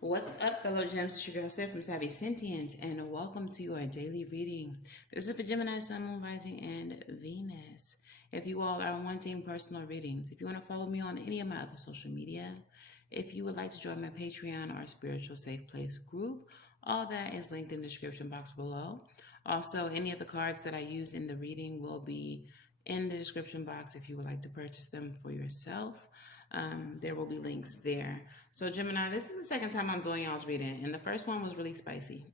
What's up, fellow gems? It's your girl Savy from Savy Sentient, and welcome to your daily reading. This is for Gemini, Sun, Moon, Rising, and Venus. If you all are wanting personal readings, if you want to follow me on any of my other social media, if you would like to join my Patreon or Spiritual Safe Place group, all that is linked in the description box below. Also, any of the cards that I use in the reading will be in the description box if you would like to purchase them for yourself. There will be links there. So Gemini, this is the second time I'm doing y'all's reading, and the first one was really spicy.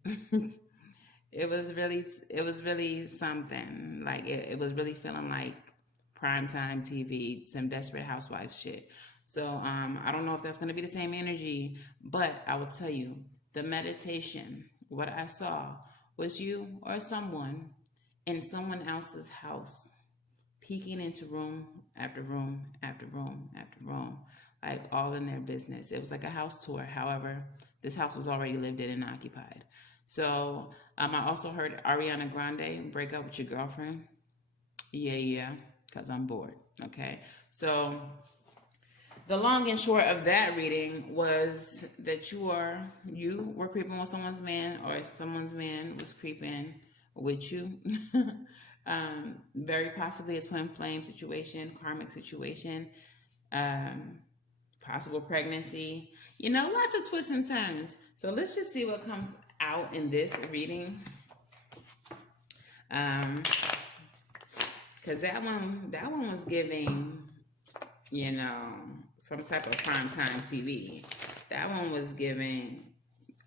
it was really something. Like it was really feeling like primetime TV, some Desperate Housewives shit. So I don't know if that's gonna be the same energy, but I will tell you, the meditation, what I saw was you or someone in someone else's house peeking into room after room after room after room, like all in their business. It was like a house tour. However, this house was already lived in and occupied. So I also heard Ariana Grande break up with your girlfriend. Yeah, because I'm bored. Okay. So the long and short of that reading was that you were creeping with someone's man, or someone's man was creeping with you. Very possibly a twin flame situation, karmic situation, um, possible pregnancy. Lots of twists and turns. So let's just see what comes out in this reading. Because that one was giving, some type of primetime TV. That one was giving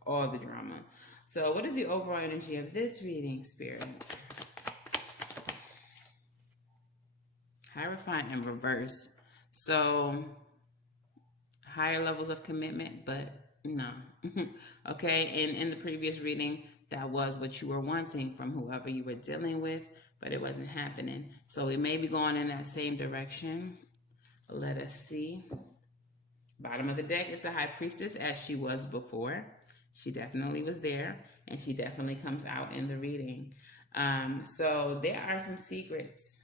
all the drama. So what is the overall energy of this reading, Spirit? Hierophant in reverse. So higher levels of commitment, but no. Okay, and in the previous reading, that was what you were wanting from whoever you were dealing with, but it wasn't happening. So we may be going in that same direction. Let us see. Bottom of the deck is the High Priestess, as she was before. She definitely was there, and she definitely comes out in the reading. So there are some secrets.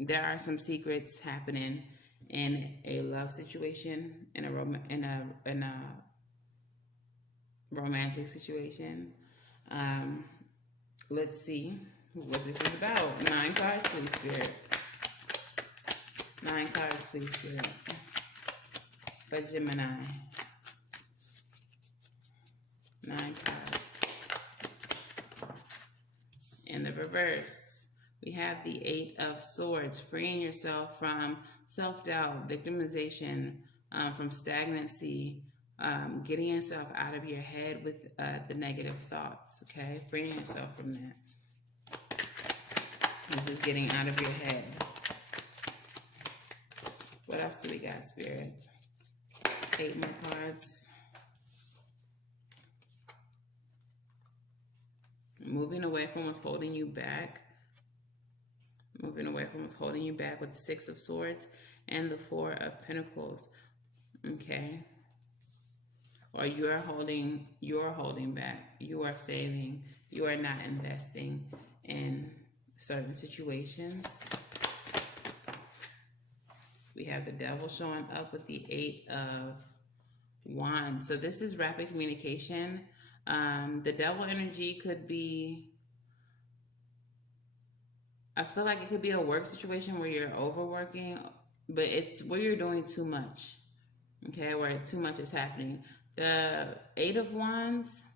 There are some secrets happening in a love situation, in a romantic situation. Let's see what this is about. 9 cards, please, Spirit. 9 cards, please, Spirit. For Gemini. 9 cards. In the reverse, we have the 8 of Swords, freeing yourself from self-doubt, victimization, from stagnancy, getting yourself out of your head with the negative thoughts, okay? Freeing yourself from that. This is getting out of your head. What else do we got, Spirit? 8 more cards. Moving away from what's holding you back. Moving away from what's holding you back with the 6 of Swords and the 4 of Pentacles. Okay. Or you're holding back. You are saving. You are not investing in certain situations. We have the Devil showing up with the 8 of Wands. So this is rapid communication. The Devil energy could be, I feel like it could be a work situation where you're overworking, but it's where you're doing too much. Okay, where too much is happening. The 8 of Wands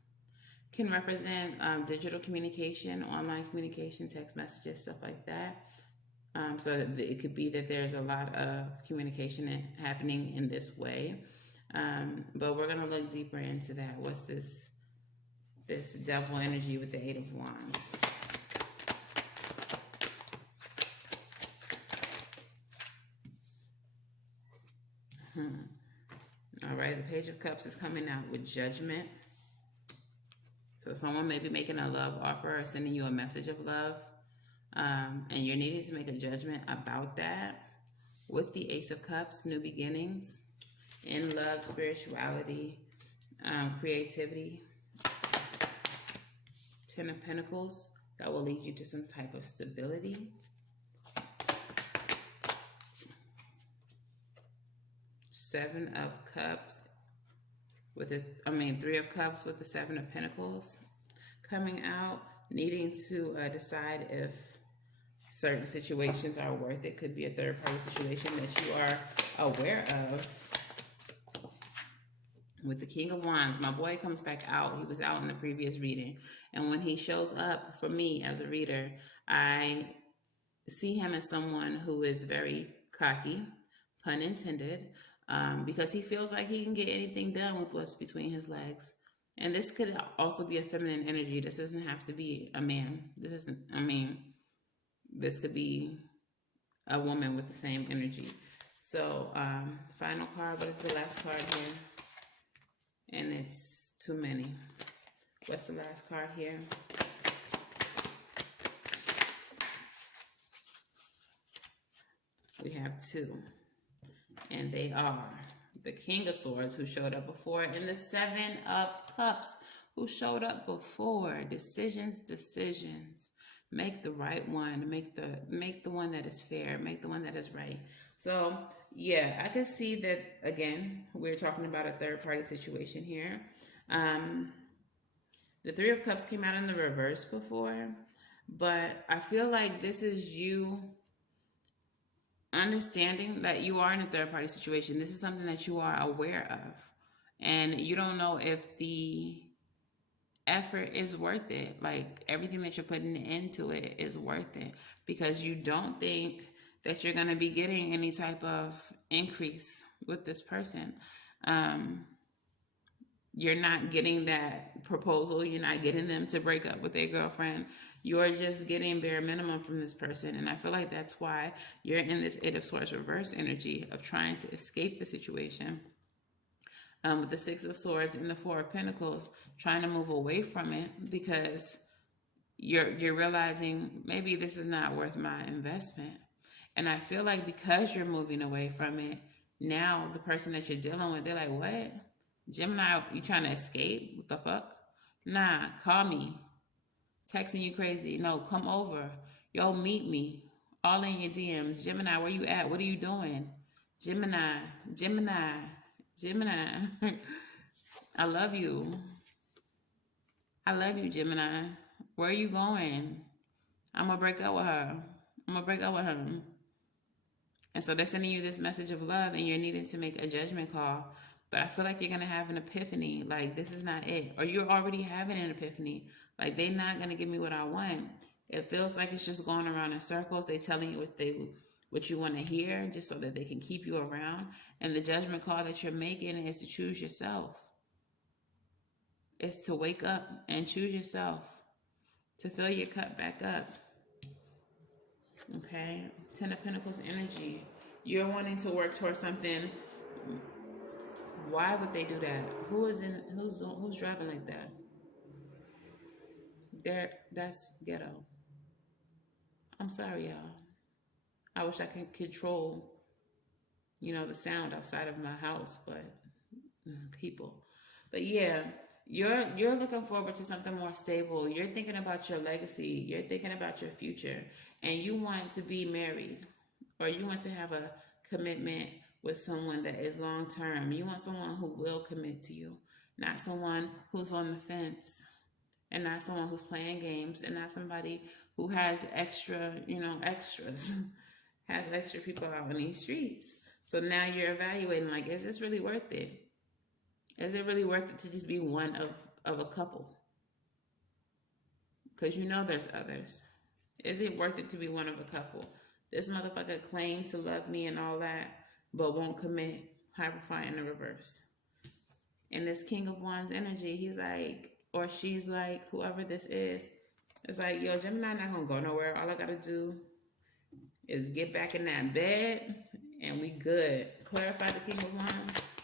can represent digital communication, online communication, text messages, stuff like that. So it could be that there's a lot of communication happening in this way. But we're going to look deeper into that. What's this Devil energy with the 8 of Wands? All right, the Page of Cups is coming out with Judgment. So someone may be making a love offer or sending you a message of love. And you're needing to make a judgment about that. With the Ace of Cups, new beginnings in love, spirituality, creativity. 10 of Pentacles, that will lead you to some type of stability. Seven of Cups with it. Three of Cups with the Seven of Pentacles coming out, needing to decide if certain situations are worth it. Could be a third party situation that you are aware of. With the King of Wands, my boy comes back out. He was out in the previous reading. And when he shows up for me as a reader, I see him as someone who is very cocky, pun intended, because he feels like he can get anything done with what's between his legs. And this could also be a feminine energy. This doesn't have to be a man. This could be a woman with the same energy. So, final card. What is the last card here? And it's too many. What's the last card here? We have two. And they are the King of Swords, who showed up before, and the Seven of Cups, who showed up before. Decisions. Make the right one. Make the one that is fair. Make the one that is right. So, yeah, I could see that, again, we're talking about a third-party situation here. The Three of Cups came out in the reverse before, but I feel like this is you understanding that you are in a third-party situation. This is something that you are aware of, and you don't know if the effort is worth it. Like, everything that you're putting into it is worth it, because you don't think that you're going to be getting any type of increase with this person. You're not getting that proposal. You're not getting them to break up with their girlfriend. You're just getting bare minimum from this person. And I feel like that's why you're in this Eight of Swords reverse energy of trying to escape the situation. With the Six of Swords and the Four of Pentacles, trying to move away from it, because you're realizing maybe this is not worth my investment. And I feel like because you're moving away from it, now the person that you're dealing with, they're like, what? Gemini, you trying to escape? What the fuck? Nah, call me. Texting you crazy. No, come over. Yo, meet me. All in your DMs. Gemini, where you at? What are you doing? Gemini. I love you. Gemini. Where are you going? I'm going to break up with her. I'm going to break up with him. And so they're sending you this message of love, and you're needing to make a judgment call. But I feel like you're going to have an epiphany. Like, this is not it. Or you're already having an epiphany. Like, they're not going to give me what I want. It feels like it's just going around in circles. They're telling you what you want to hear, just so that they can keep you around. And the judgment call that you're making is to choose yourself. It's to wake up and choose yourself. To fill your cup back up. Okay? Ten of Pentacles energy. You're wanting to work towards something. Why would they do that? Who's driving like that? That's ghetto. I'm sorry, y'all. I wish I could control, the sound outside of my house, but people. But yeah, you're looking forward to something more stable. You're thinking about your legacy. You're thinking about your future, and you want to be married, or you want to have a commitment with someone that is long term. You want someone who will commit to you, not someone who's on the fence, and not someone who's playing games, and not somebody who has extras, has extra people out in these streets. So now you're evaluating, like, is this really worth it? Is it really worth it to just be one of a couple? Because there's others. Is it worth it to be one of a couple? This motherfucker claimed to love me and all that, but won't commit. Hyperfine in the reverse. And this King of Wands energy, he's like, or she's like, whoever this is, it's like, yo, Gemini not gonna go nowhere. All I gotta do is get back in that bed and we good. Clarify the King of Wands.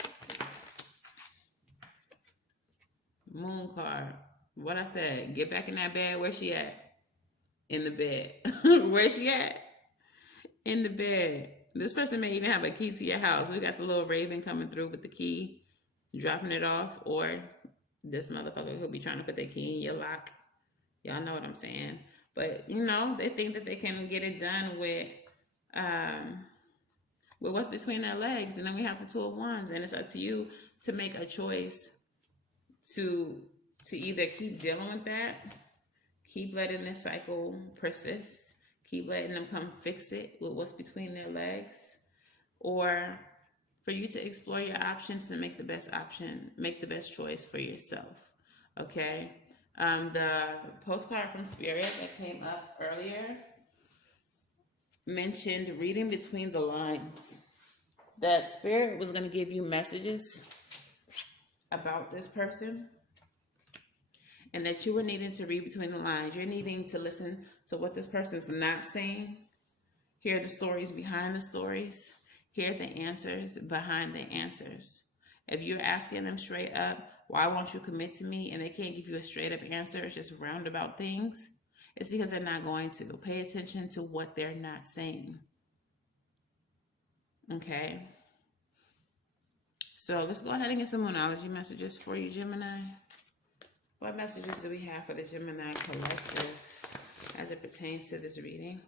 Moon card. What I said, get back in that bed. Where's she at? In the bed. Where's she at? In the bed. This person may even have a key to your house. We got the little raven coming through with the key, dropping it off, or this motherfucker could be trying to put their key in your lock. Y'all know what I'm saying. But, they think that they can get it done with with what's between their legs. And then we have the Two of Wands, and it's up to you to make a choice to either keep dealing with that, keep letting this cycle persist, keep letting them come fix it with what's between their legs, or for you to explore your options to make the best option, make the best choice for yourself. Okay. The postcard from Spirit that came up earlier mentioned reading between the lines. That Spirit was going to give you messages about this person, and that you were needing to read between the lines. You're needing to listen to what this person's not saying, hear the stories behind the stories, hear the answers behind the answers. If you're asking them straight up, why won't you commit to me? And they can't give you a straight up answer, it's just roundabout things. It's because they're not going to. Pay attention to what they're not saying. Okay. So let's go ahead and get some Moonology messages for you, Gemini. What messages do we have for the Gemini collective as it pertains to this reading?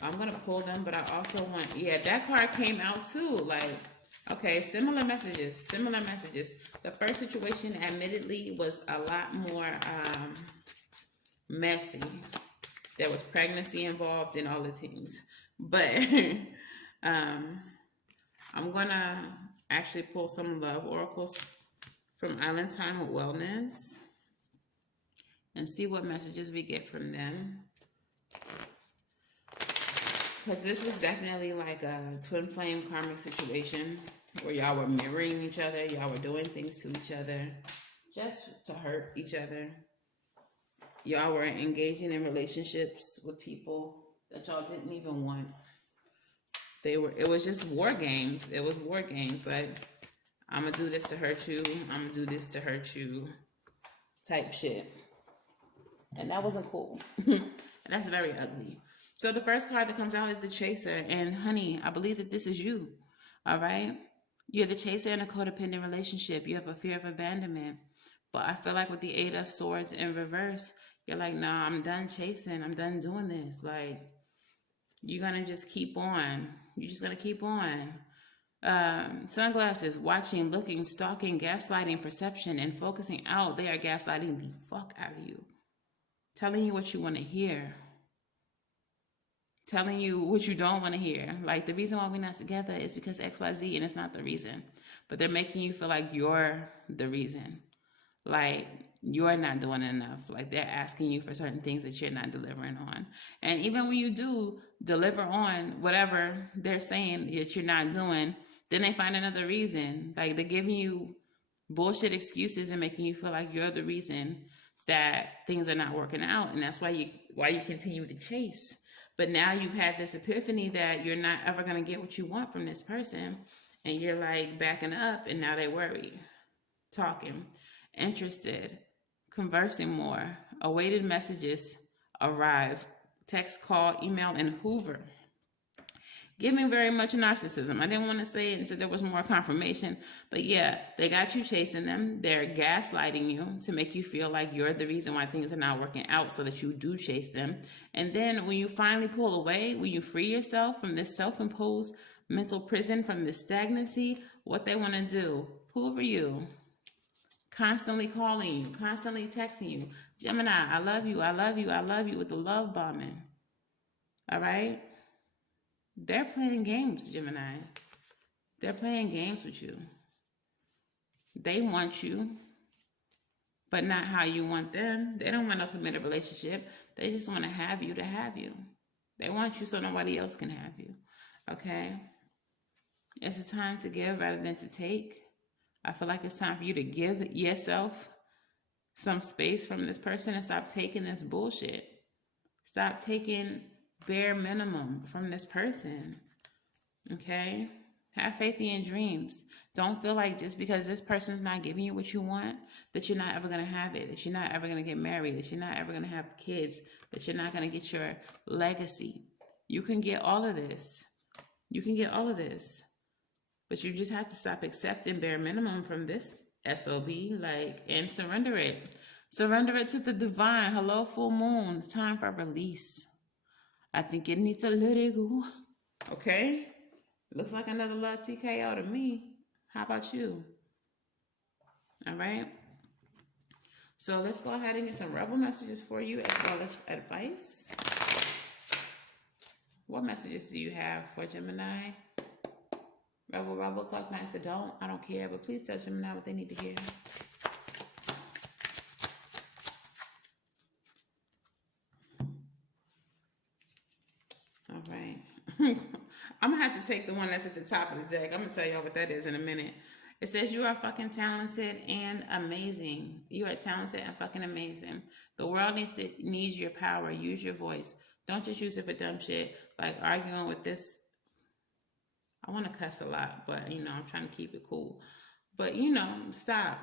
I'm going to pull them, but I also want, that card came out too. Like, okay, similar messages. The first situation, admittedly, was a lot more messy. There was pregnancy involved and all the things. But I'm going to actually pull some love oracles from Island Time with Wellness and see what messages we get from them. Because this was definitely like a twin flame karmic situation where y'all were mirroring each other. Y'all were doing things to each other just to hurt each other. Y'all were engaging in relationships with people that y'all didn't even want. It was just war games. It was war games. Like, I'm going to do this to hurt you. I'm going to do this to hurt you type shit. And that wasn't cool. And that's very ugly. So the first card that comes out is the Chaser. And honey, I believe that this is you. All right? You're the chaser in a codependent relationship. You have a fear of abandonment. But I feel like with the Eight of Swords in reverse, you're like, nah, I'm done chasing. I'm done doing this. Like, you're going to just keep on. You're just going to keep on. Sunglasses, watching, looking, stalking, gaslighting, perception, and focusing out. They are gaslighting the fuck out of you. Telling you what you want to hear. Telling you what you don't want to hear. Like, the reason why we're not together is because XYZ, and it's not the reason. But they're making you feel like you're the reason. Like, you're not doing enough. Like, they're asking you for certain things that you're not delivering on. And even when you do deliver on whatever they're saying that you're not doing, then they find another reason. Like, they're giving you bullshit excuses and making you feel like you're the reason that things are not working out. And that's why you continue to chase. But now you've had this epiphany that you're not ever going to get what you want from this person. And you're like backing up, and now they worry. Talking, interested, conversing more, awaited messages arrive, text, call, email, and Hoover. Giving very much narcissism. I didn't want to say it until there was more confirmation. But yeah, they got you chasing them. They're gaslighting you to make you feel like you're the reason why things are not working out so that you do chase them. And then when you finally pull away, when you free yourself from this self-imposed mental prison, from this stagnancy, what they want to do, hoover you. Constantly calling you, constantly texting you. Gemini, I love you, I love you, I love you, with the love bombing. All right? They're playing games, Gemini. They're playing games with you. They want you, but not how you want them. They don't want a committed relationship. They just want to have you. They want you so nobody else can have you. Okay? It's a time to give rather than to take. I feel like it's time for you to give yourself some space from this person and stop taking this bullshit. Stop taking bare minimum from this person. Okay? Have faith in your dreams. Don't feel like just because this person's not giving you what you want, that you're not ever going to have it, that you're not ever going to get married, that you're not ever going to have kids, that you're not going to get your legacy. You can get all of this. But you just have to stop accepting bare minimum from this SOB, and surrender it. Surrender it to the divine. Hello, full moon. It's time for release. I think it needs to let it go. Okay? Looks like another love TKO to me. How about you? All right. So let's go ahead and get some rebel messages for you as well as advice. What messages do you have for Gemini? Rebel, talk nice or don't. I don't care, but please tell Gemini what they need to hear. All right. I'm going to have to take the one that's at the top of the deck. I'm going to tell y'all what that is in a minute. It says you are fucking talented and amazing. You are talented and fucking amazing. The world needs your power. Use your voice. Don't just use it for dumb shit, like arguing with this. I want to cuss a lot, but I'm trying to keep it cool. But stop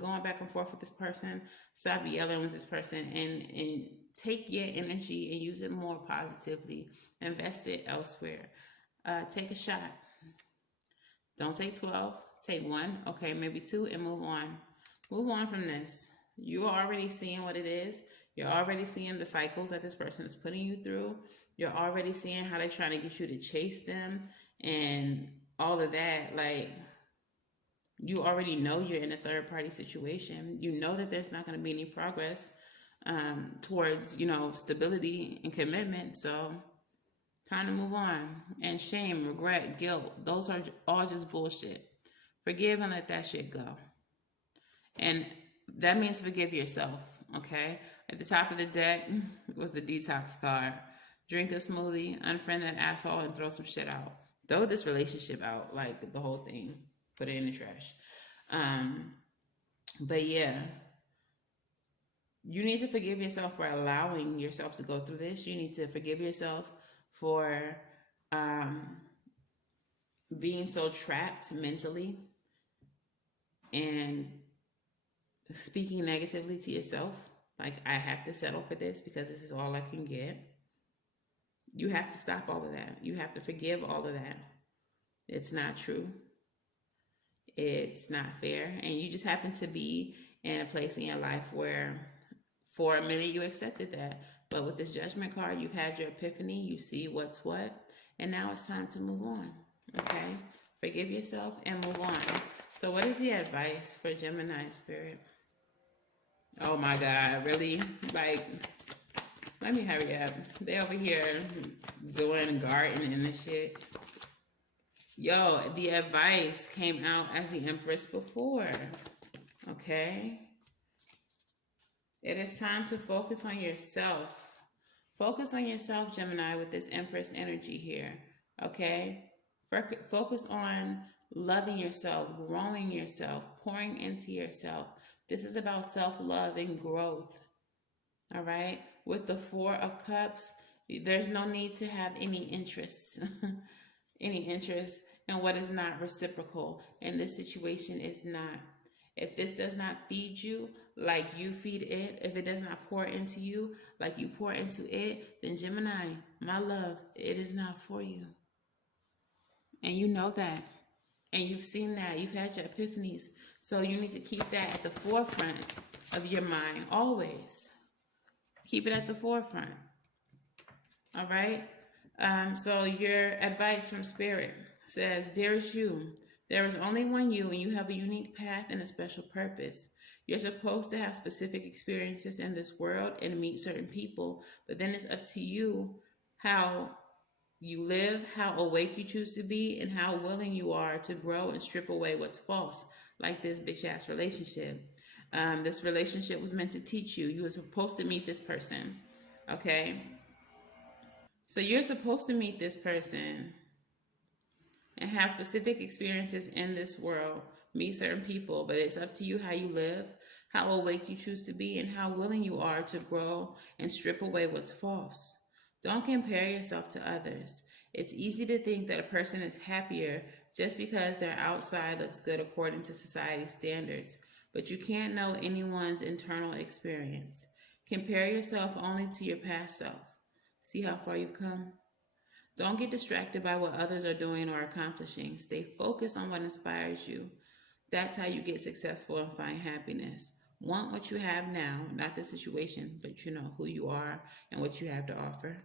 going back and forth with this person. Stop yelling with this person, and take your energy and use it more positively. Invest it elsewhere. Take a shot. Don't take 12. Take 1, okay, maybe 2, and move on. Move on from this. You're already seeing what it is. You're already seeing the cycles that this person is putting you through. You're already seeing how they're trying to get you to chase them and all of that. Like, you already know you're in a third party situation. You know that there's not going to be any progress towards, stability and commitment. So time to move on. And shame, regret, guilt, those are all just bullshit. Forgive and let that shit go. And that means forgive yourself, okay? At the top of the deck was the detox card. Drink a smoothie, unfriend that asshole, and throw some shit out. Throw this relationship out, like the whole thing. Put it in the trash. But yeah, you need to forgive yourself for allowing yourself to go through this. You need to forgive yourself for being so trapped mentally and speaking negatively to yourself. Like, I have to settle for this because this is all I can get. You have to stop all of that. You have to forgive all of that. It's not true. It's not fair. And you just happen to be in a place in your life where for a minute you accepted that. But with this Judgment card, you've had your epiphany. You see what's what. And now it's time to move on. Okay? Forgive yourself and move on. So what is the advice for Gemini spirit? Oh my God, really? Like, let me hurry up. They over here doing gardening and this shit. Yo, the advice came out as the Empress before. Okay? It is time to focus on yourself. Focus on yourself, Gemini, with this Empress energy here. Okay? Focus on loving yourself, growing yourself, pouring into yourself. This is about self-love and growth. All right? With the 4 of Cups, there's no need to have any interests. Any interest in what is not reciprocal. And this situation is not. If this does not feed you like you feed it, if it does not pour into you like you pour into it, then Gemini, my love, it is not for you. And you know that. And you've seen that. You've had your epiphanies. So you need to keep that at the forefront of your mind always. Keep it at the forefront. All right? So your advice from Spirit says, dearest you, there is only one you, and you have a unique path and a special purpose. You're supposed to have specific experiences in this world and meet certain people, but then it's up to you how you live, how awake you choose to be, and how willing you are to grow and strip away what's false, like this bitch-ass relationship. This relationship was meant to teach you. You were supposed to meet this person, okay? So you're supposed to meet this person and have specific experiences in this world, meet certain people, but it's up to you how you live, how awake you choose to be, and how willing you are to grow and strip away what's false. Don't compare yourself to others. It's easy to think that a person is happier just because their outside looks good according to society's standards, but you can't know anyone's internal experience. Compare yourself only to your past self. See how far you've come? Don't get distracted by what others are doing or accomplishing. Stay focused on what inspires you. That's how you get successful and find happiness. Want what you have now, not the situation, but you know who you are and what you have to offer.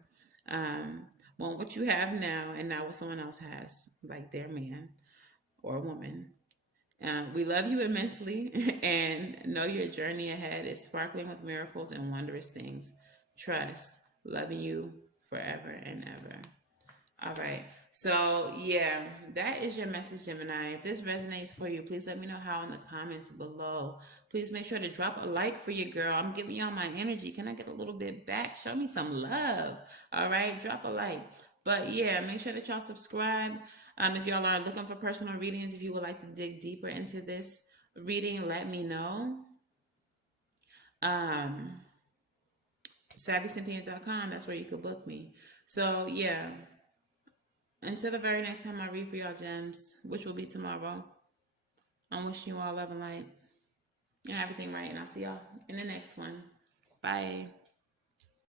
Want what you have now and not what someone else has, like their man or woman. We love you immensely and know your journey ahead is sparkling with miracles and wondrous things. Trust, loving you forever and ever. All right. So, yeah, that is your message, Gemini. If this resonates for you, please let me know how in the comments below. Please make sure to drop a like for your girl. I'm giving y'all my energy. Can I get a little bit back? Show me some love. All right. Drop a like. But yeah, make sure that y'all subscribe. If y'all are looking for personal readings, if you would like to dig deeper into this reading, let me know. Um, SavyCynthia.com. That's where you could book me. So yeah. Until the very next time I read for y'all gems, which will be tomorrow, I'm wishing you all love and light and everything right. And I'll see y'all in the next one. Bye.